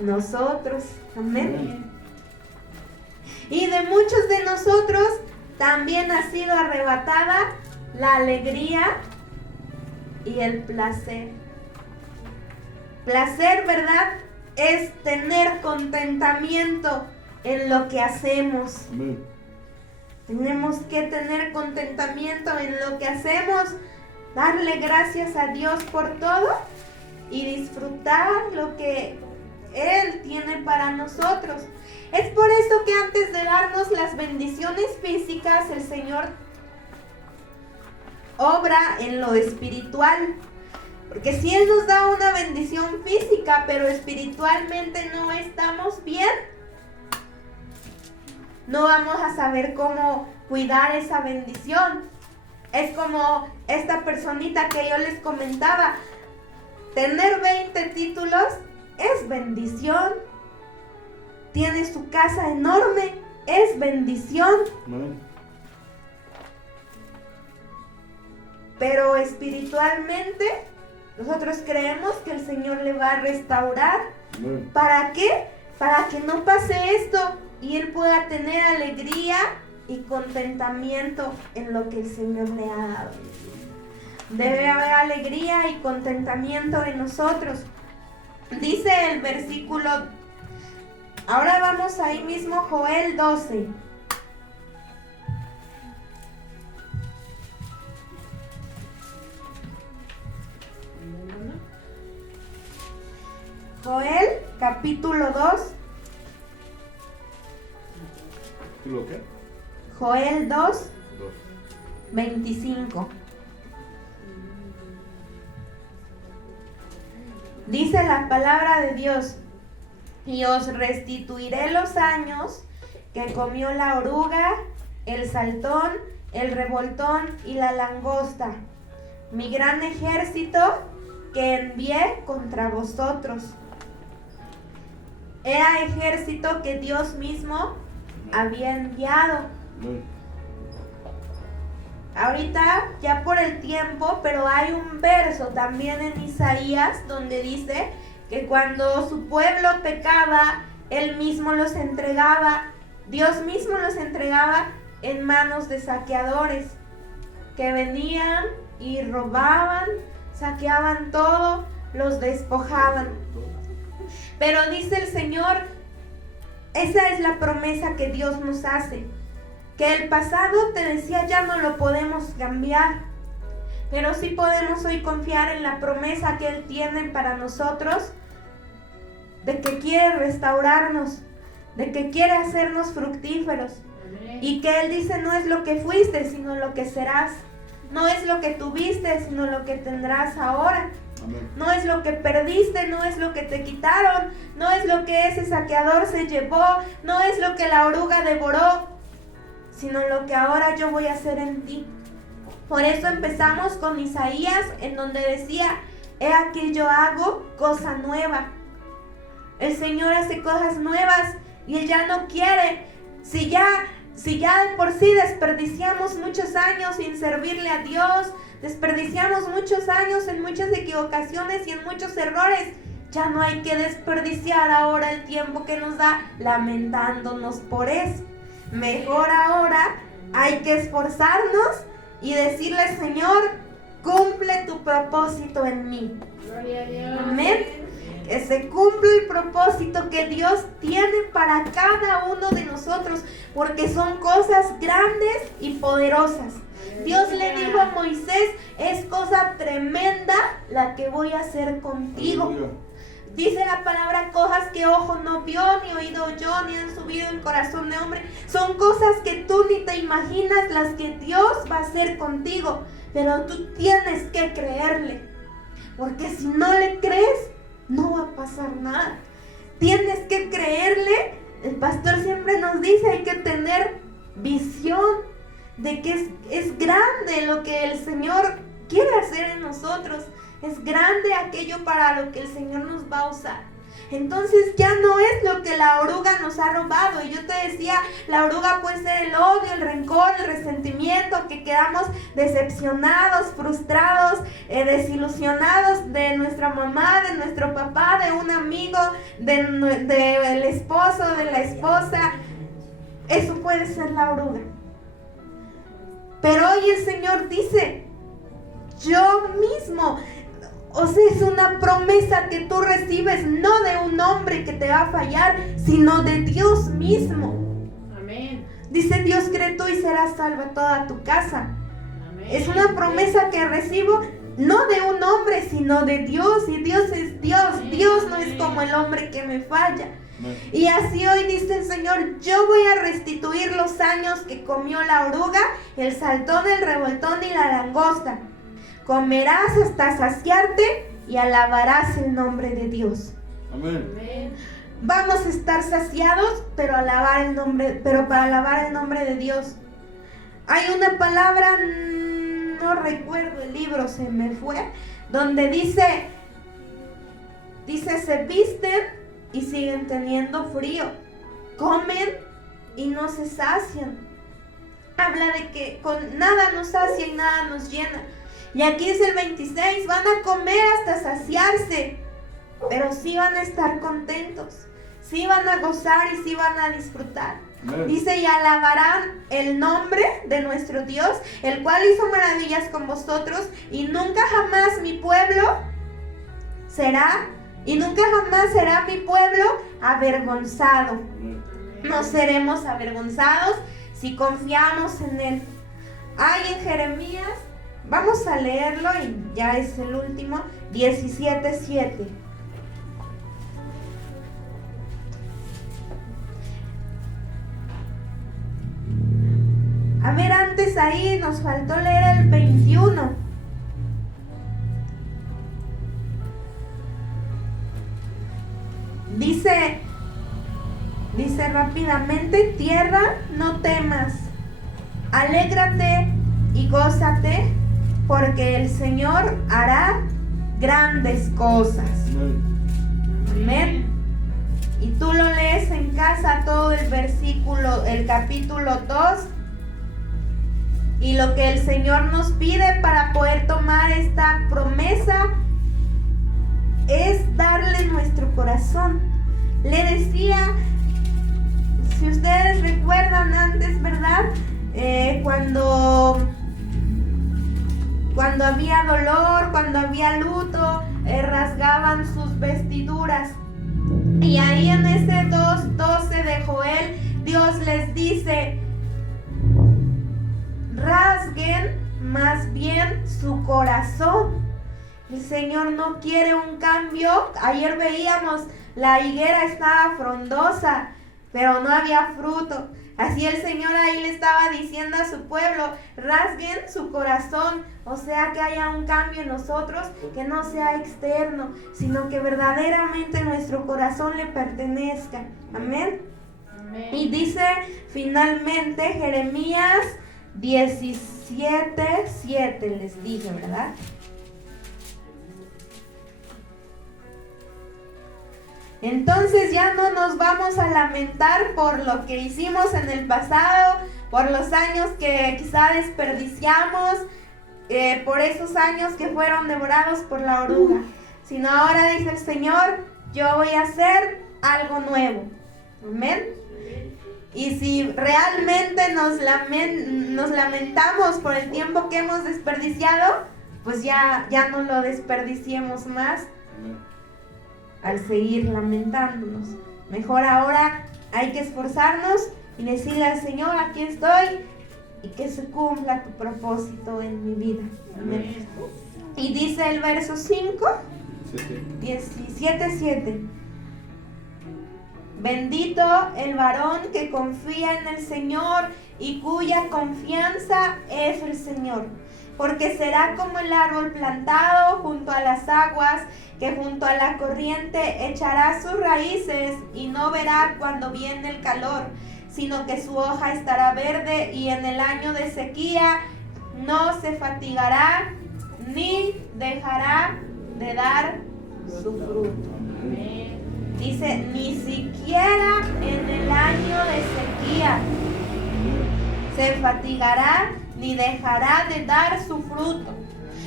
Nosotros. Amén. Y de muchos de nosotros también ha sido arrebatada la alegría y el placer. Placer, ¿verdad?, es tener contentamiento en lo que hacemos. Amén. Tenemos que tener contentamiento en lo que hacemos, darle gracias a Dios por todo y disfrutar lo que Él tiene para nosotros. Es por eso que antes de darnos las bendiciones físicas, el Señor obra en lo espiritual. Porque si Él nos da una bendición física, pero espiritualmente no estamos bien, no vamos a saber cómo cuidar esa bendición. Es como esta personita que yo les comentaba. Tener 20 títulos es bendición. Tiene su casa enorme, es bendición. Amén. Pero espiritualmente, nosotros creemos que el Señor le va a restaurar. Amén. ¿Para qué? Para que no pase esto y Él pueda tener alegría y contentamiento en lo que el Señor le ha dado. Debe haber alegría y contentamiento en nosotros. Dice el versículo, ahora vamos ahí mismo, Joel 12. Joel, capítulo 2. ¿Lo qué? Joel 2, 2. 25. Dice la palabra de Dios: y os restituiré los años que comió la oruga, el saltón, el revoltón y la langosta, mi gran ejército que envié contra vosotros. Era ejército que Dios mismo había enviado. Ahorita, ya por el tiempo, pero hay un verso también en Isaías donde dice que cuando su pueblo pecaba, Él mismo los entregaba, Dios mismo los entregaba en manos de saqueadores que venían y robaban, saqueaban todo, los despojaban. Pero dice el Señor, esa es la promesa que Dios nos hace, que el pasado, te decía, ya no lo podemos cambiar, pero sí podemos hoy confiar en la promesa que Él tiene para nosotros, de que quiere restaurarnos, de que quiere hacernos fructíferos. Y que Él dice, no es lo que fuiste, sino lo que serás. No es lo que tuviste, sino lo que tendrás ahora. Amén. No es lo que perdiste, no es lo que te quitaron, no es lo que ese saqueador se llevó, no es lo que la oruga devoró, sino lo que ahora yo voy a hacer en ti. Por eso empezamos con Isaías, en donde decía, he aquí yo hago cosa nueva. El Señor hace cosas nuevas y Él ya no quiere. Si ya de por sí desperdiciamos muchos años sin servirle a Dios, desperdiciamos muchos años en muchas equivocaciones y en muchos errores, ya no hay que desperdiciar ahora el tiempo que nos da lamentándonos por eso. Mejor ahora hay que esforzarnos y decirle, Señor, cumple tu propósito en mí. Gloria a Dios. Amén. Que se cumpla el propósito que Dios tiene para cada uno de nosotros, porque son cosas grandes y poderosas. Dios le dijo a Moisés, es cosa tremenda la que voy a hacer contigo. Aleluya. Dice la palabra, cosas que ojo no vio, ni oído yo, ni han subido en corazón de hombre. Son cosas que tú ni te imaginas las que Dios va a hacer contigo. Pero tú tienes que creerle, porque si no le crees, no va a pasar nada. Tienes que creerle. El pastor siempre nos dice, hay que tener visión de que es grande lo que el Señor quiere hacer en nosotros. Es grande aquello para lo que el Señor nos va a usar. Entonces ya no es lo que la oruga nos ha robado. Y yo te decía, la oruga puede ser el odio, el rencor, el resentimiento, que quedamos decepcionados, frustrados, desilusionados de nuestra mamá, de nuestro papá, de un amigo, del esposo, de la esposa. Eso puede ser la oruga. Pero hoy el Señor dice, yo mismo. O sea, es una promesa que tú recibes, no de un hombre que te va a fallar, sino de Dios mismo. Amén. Dice, Dios cree tú y serás salva toda tu casa. Amén. Es una promesa que recibo no de un hombre, sino de Dios. Y Dios es Dios. Dios no es como el hombre que me falla. Y así hoy dice el Señor, yo voy a restituir los años que comió la oruga, el saltón, el revoltón y la langosta. Comerás hasta saciarte y alabarás el nombre de Dios. Amén. Amén. Vamos a estar saciados, pero para alabar el nombre de Dios. Hay una palabra, no recuerdo el libro, se me fue, donde dice, se visten y siguen teniendo frío, comen y no se sacian. Habla de que con nada nos sacia y nada nos llena. Y aquí es el 26, van a comer hasta saciarse, pero sí van a estar contentos, sí van a gozar y sí van a disfrutar. Amén. Dice, y alabarán el nombre de nuestro Dios, el cual hizo maravillas con vosotros, y nunca jamás mi pueblo será mi pueblo avergonzado. Amén. No seremos avergonzados si confiamos en Él. Hay en Jeremías, vamos a leerlo y ya es el último, 17:7. Entonces ahí nos faltó leer el 21. Dice rápidamente: tierra, no temas, alégrate y gózate, porque el Señor hará grandes cosas. Amén. Y tú lo lees en casa todo el versículo, el capítulo 2. Y lo que el Señor nos pide para poder tomar esta promesa es darle nuestro corazón. Le decía, si ustedes recuerdan antes, ¿verdad? Cuando había dolor, cuando había luto, rasgaban sus vestiduras. Y ahí en ese 2:12 de Joel, Dios les dice: rasguen más bien su corazón. El Señor no quiere un cambio. Ayer veíamos, la higuera estaba frondosa, pero no había fruto. Así el Señor ahí le estaba diciendo a su pueblo: rasguen su corazón, o sea, que haya un cambio en nosotros, que no sea externo, sino que verdaderamente nuestro corazón le pertenezca. Amén. Amén. Y dice finalmente Jeremías 17:7, les dije, ¿verdad? Entonces ya no nos vamos a lamentar por lo que hicimos en el pasado, por los años que quizá desperdiciamos, por esos años que fueron devorados por la oruga, sino ahora dice el Señor: yo voy a hacer algo nuevo. Amén. Y si realmente nos lamentamos por el tiempo que hemos desperdiciado, pues ya no lo desperdiciemos más al seguir lamentándonos. Mejor ahora hay que esforzarnos y decirle al Señor: aquí estoy, y que se cumpla tu propósito en mi vida. Amén. Y dice el verso 5, 17:7: bendito el varón que confía en el Señor y cuya confianza es el Señor, porque será como el árbol plantado junto a las aguas, que junto a la corriente echará sus raíces y no verá cuando viene el calor, sino que su hoja estará verde, y en el año de sequía no se fatigará ni dejará de dar su fruto. Dice: ni siquiera en el año de sequía se fatigará ni dejará de dar su fruto.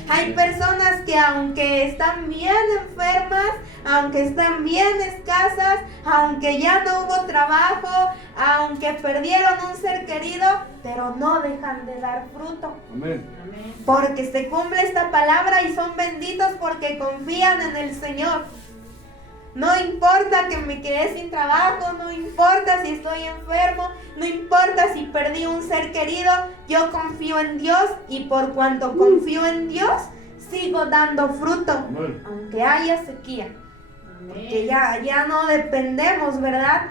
Hay personas que aunque están bien enfermas, aunque están bien escasas, aunque ya no hubo trabajo, aunque perdieron un ser querido, pero no dejan de dar fruto. Amén. Porque se cumple esta palabra y son benditos porque confían en el Señor. No importa que me quedé sin trabajo, no importa si estoy enfermo, no importa si perdí un ser querido, yo confío en Dios, y por cuanto confío en Dios, sigo dando fruto, aunque haya sequía. Porque ya no dependemos, ¿verdad?,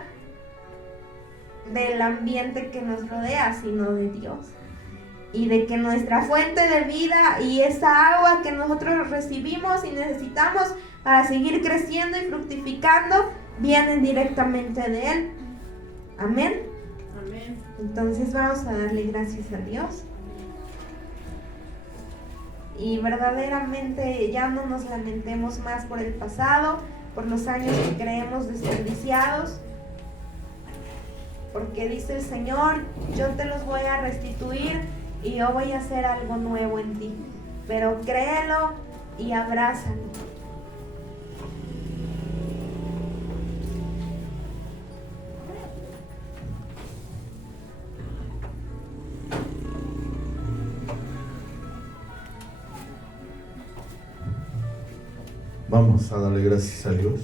del ambiente que nos rodea, sino de Dios. Y de que nuestra fuente de vida y esa agua que nosotros recibimos y necesitamos para seguir creciendo y fructificando, vienen directamente de Él. Amén. Amén. Entonces vamos a darle gracias a Dios. Y verdaderamente ya no nos lamentemos más por el pasado, por los años que creemos desperdiciados. Porque dice el Señor: yo te los voy a restituir y yo voy a hacer algo nuevo en ti. Pero créelo y abrázalo. Vamos a darle gracias a Dios.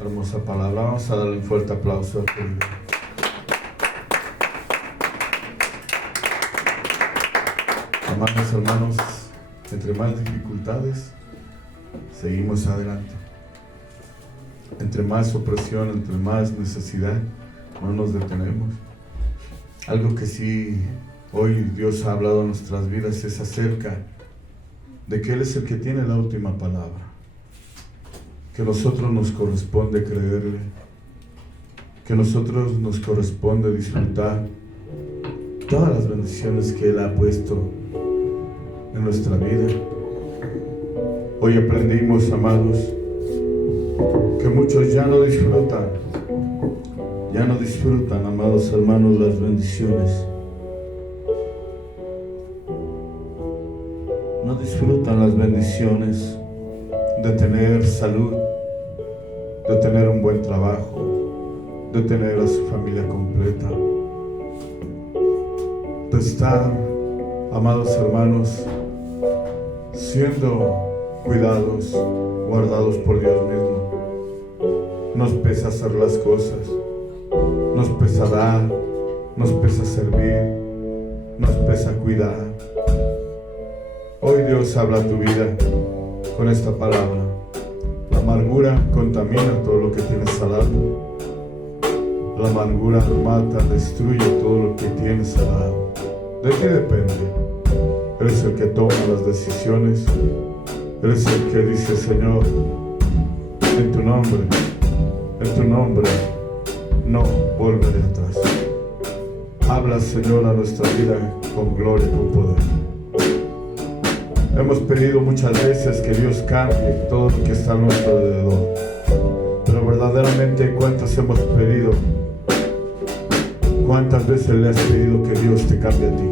Hermosa palabra. Vamos a darle un fuerte aplauso a Dios. Hermanos, entre más dificultades, seguimos adelante. Entre más opresión, entre más necesidad, no nos detenemos. Algo que sí hoy Dios ha hablado en nuestras vidas es acerca de que Él es el que tiene la última palabra, que a nosotros nos corresponde creerle, que a nosotros nos corresponde disfrutar todas las bendiciones que Él ha puesto en nuestra vida. Hoy aprendimos, amados, que muchos ya no disfrutan, amados hermanos, las bendiciones. No disfrutan las bendiciones de tener salud, de tener un buen trabajo, de tener a su familia completa, de estar, amados hermanos, siendo cuidados, guardados por Dios mismo. Nos pesa hacer las cosas, nos pesa dar, nos pesa servir, nos pesa cuidar. Hoy Dios habla a tu vida con esta palabra. La amargura contamina todo lo que tienes salado. La amargura mata, destruye todo lo que tienes salado. De ti depende. Eres el que toma las decisiones. Eres el que dice: Señor, en tu nombre, no volveré atrás. Habla, Señor, a nuestra vida con gloria y con poder. Hemos pedido muchas veces que Dios cambie todo lo que está a nuestro alrededor, pero verdaderamente, ¿cuántas hemos pedido? ¿Cuántas veces le has pedido que Dios te cambie a ti?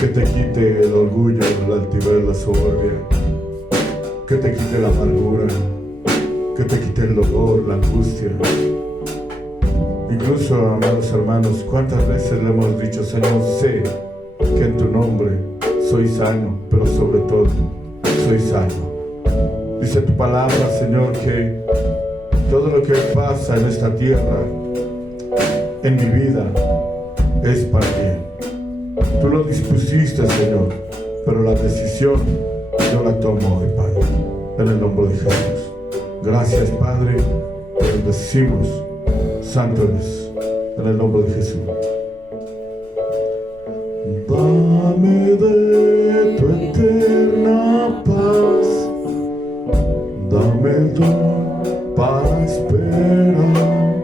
Que te quite el orgullo, la altivez, la soberbia, que te quite la amargura, que te quite el dolor, la angustia. Incluso, amados hermanos, ¿cuántas veces le hemos dicho: Señor, sé que en tu nombre soy sano, pero sobre todo soy sano? Dice tu palabra, Señor, que todo lo que pasa en esta tierra, en mi vida, es para bien. Tú lo dispusiste, Señor, pero la decisión yo la tomo hoy, Padre, en el nombre de Jesús. Gracias, Padre, te bendecimos. Santo eres, en el nombre de Jesús. Dame de tu eterna paz, dame el don para esperar.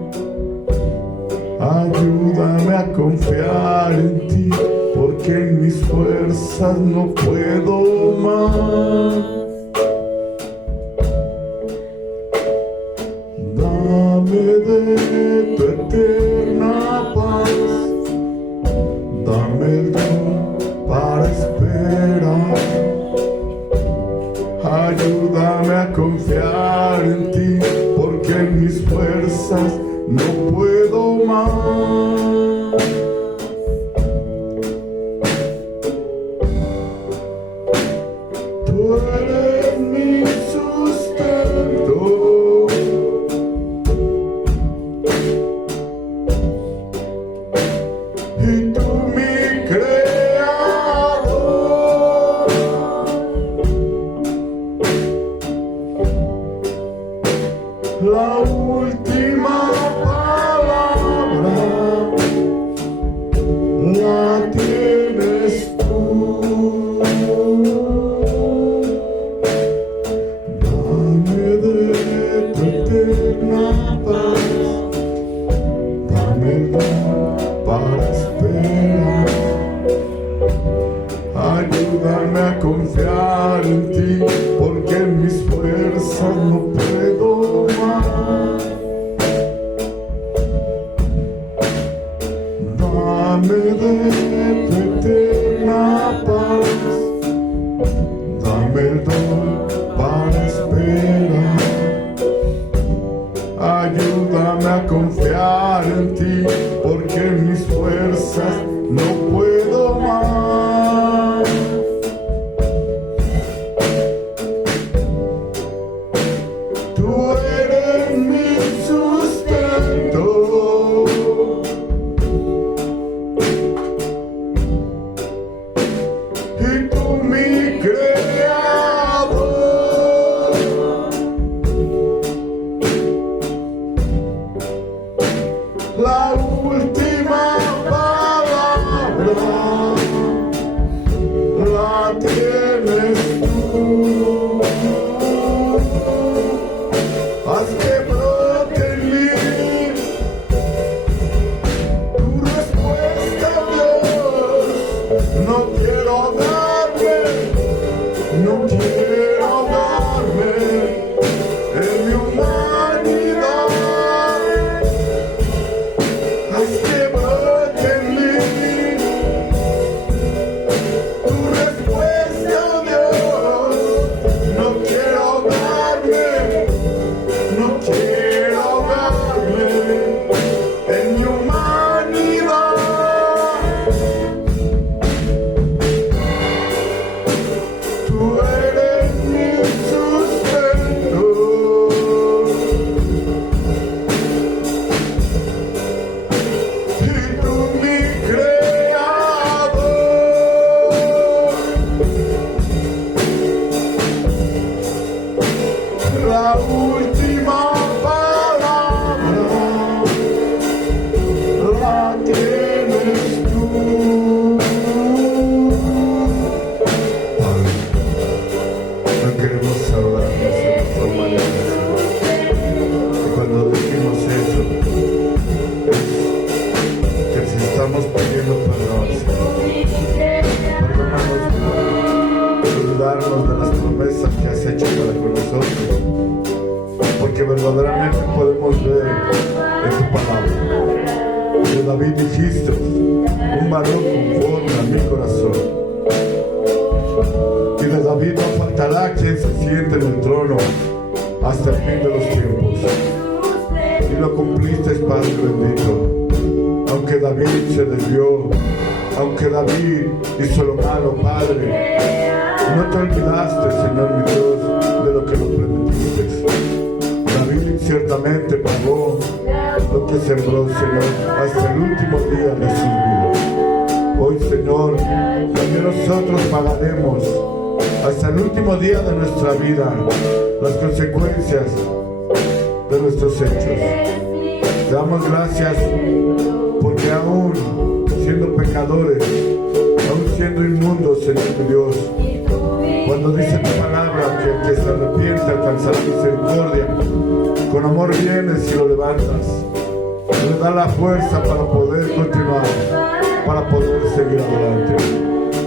Ayúdame a confiar en ti, porque en mis fuerzas no puedo más. Dame de tu eterna paz, dame el don para esperar. Ayúdame a confiar en ti, porque en mis fuerzas no puedo más. Tú eres mi sustento, y tú mi creador. La última palabra la tienes tú. Dame de tu eterna paz, dame el don para esperar. Ayúdame a confiar en ti, porque en mis fuerzas no puedo más. Dame de tu eterna paz, dame el don para esperar. Ayúdame a confiar en ti, porque en mis fuerzas no puedo más. la tienes tú. Haz que brote en mí tu respuesta, Dios. No quiero ahogarme, no quiero ahogarme en mi humanidad. Haz que brote en mí tu respuesta, Dios. No quiero ahogarme, no quiero ahogarme en mi humanidad. Tú eres mi sustento. Y tú mi creador. La última palabra la tienes tú. Padre, no queremos hablarnos de nuestra humanidad. Y cuando decimos eso, es que si estamos pidiendo perdón, perdónanos por olvidarnos de las promesas que has hecho para con nosotros, porque verdaderamente podemos ver en tu palabra que David dijiste, un varón conforme a mi corazón, y de David no faltará quien se siente en el trono hasta el fin de los tiempos. Y lo cumpliste, Padre bendito. Aunque David se desvió, aunque David hizo lo malo, Padre, no te olvidaste, Señor mi Dios, de lo que nos prometiste. David ciertamente pagó lo que sembró, Señor, hasta el último día de su vida. Hoy, Señor, también nosotros pagaremos hasta el último día de nuestra vida las consecuencias de nuestros hechos. Te damos gracias porque aún siendo pecadores, aún siendo inmundos, Señor mi Dios, cuando dice tu palabra que el que se arrepiente alcanzará misericordia, con amor vienes y lo levantas, le da la fuerza para poder continuar, para poder seguir adelante.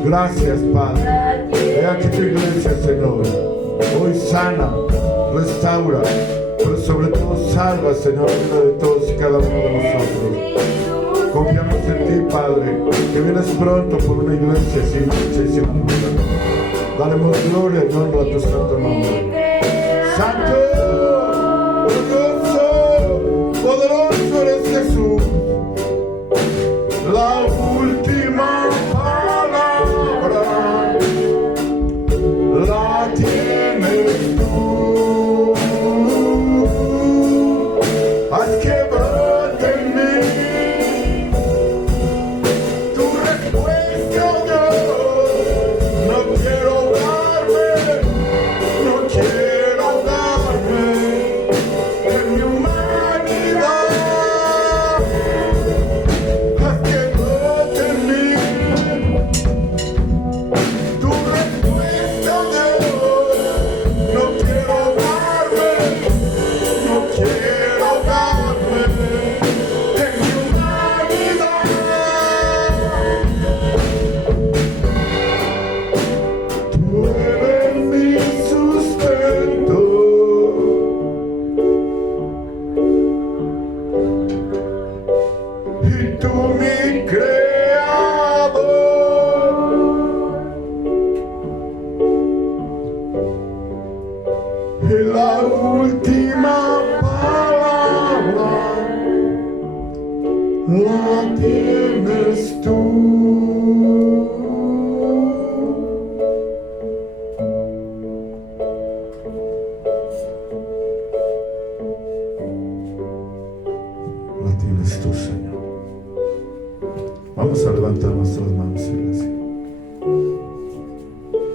Gracias, Padre. He aquí tu iglesia, Señor, hoy sana, restaura, pero sobre todo salva, Señor, la vida de todos y cada uno de nosotros. Confiamos en ti, Padre, que vienes pronto por una iglesia sin mancha y sin arruga. Daremos gloria y honra a tu santo nombre. ¡Santo!